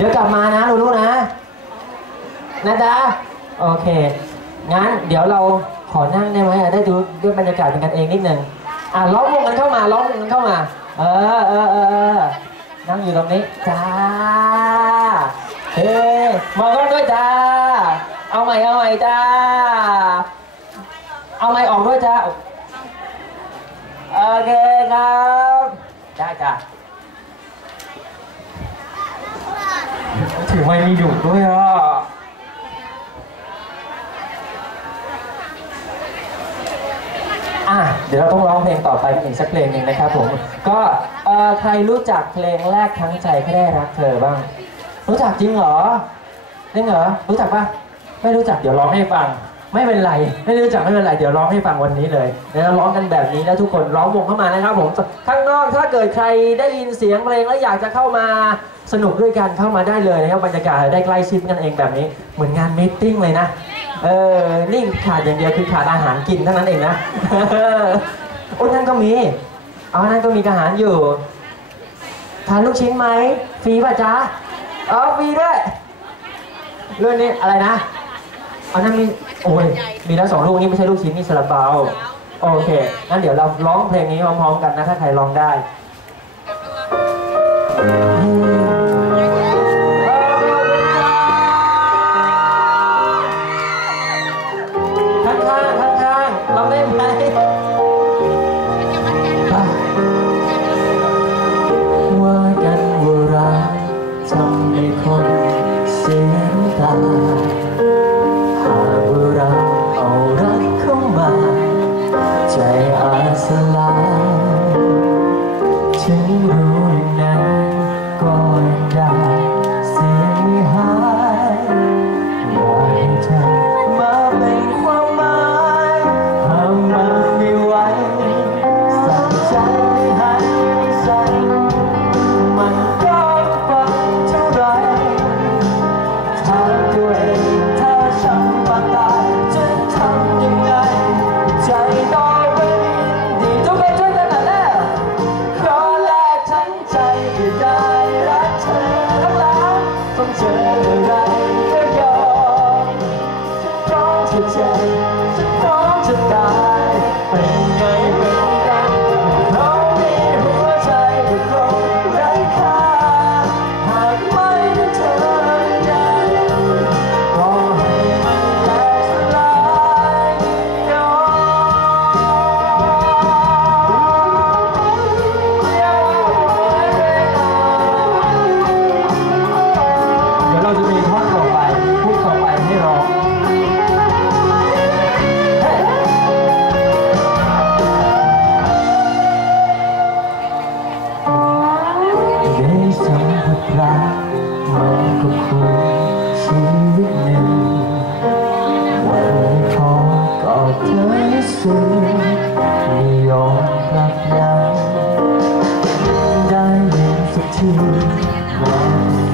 ดี๋ยวกลับมานะลูลูนะนะจ๊ะโอเค งั้นเดี๋ยวเราขอนั่งได้ไหมได้ดูด้วยบรรยากาศเป็นกันเองนิดนึงอะล้อมวงกันเข้ามาล้อมวงกันเข้ามา เออเออเออนั่งอยู่ตรงนี้จ้าเฮ้มองกล้องด้วยจ้าเอาใหม่เอาใหม่จ้าเอาไม้ออกด้วยจ้าโอเคครับจ้าจ้า ถือไม่มีดูด้วยอะอะเดี๋ยวเราต้องร้องเพลงต่อไปอีกสักเพลงหนึ่งนะครับผมก็เอ่อใครรู้จักเพลงแรกทั้งใจแค่ได้รักเธอบ้าง รู้จักจริงเหรอจริงเหรอรู้จักปะไม่รู้จักเดี๋ยวร้องให้ฟัง ไม่เป็นไร ไม่รู้จักไม่เป็นไร เดี๋ยวร้องให้ฟังวันนี้เลยเดี๋ยวร้องกันแบบนี้แล้วทุกคนร้องวงเข้ามานะครับผม ข้างนอกถ้าเกิดใครได้ยินเสียงเพลงแล้วอยากจะเข้ามาสนุกด้วยกันเข้ามาได้เลยนะครับบรรยากาศได้ใกล้ชิดกันเองแบบนี้ เหมือนงานมตติ้งเลยนะ เออ นี่ขาดอย่างเดียวคือขาดอาหารกินเท่านั้นเองนะ โอ้นั่นก็มี เอานั่นก็มีอาหารอยู่ ทานลูกชิ้นไหม ฟรีป่ะจ๊ะ อ๋อ ฟรีด้วย เรื่องนี้อะไรนะ อานั่นมีโอ้ยมีแล้วสองลูกนี่ไม่ใช่ลูกชิ้นนี่ซาลาเปาโอเคงั้นเดี๋ยวเราร้องเพลงนี้พร้อมๆกันนะถ้าใครร้องได้ เจออะไรก็ยอมพร้อมจะเจ็บจะพร้อมจะตาย 不能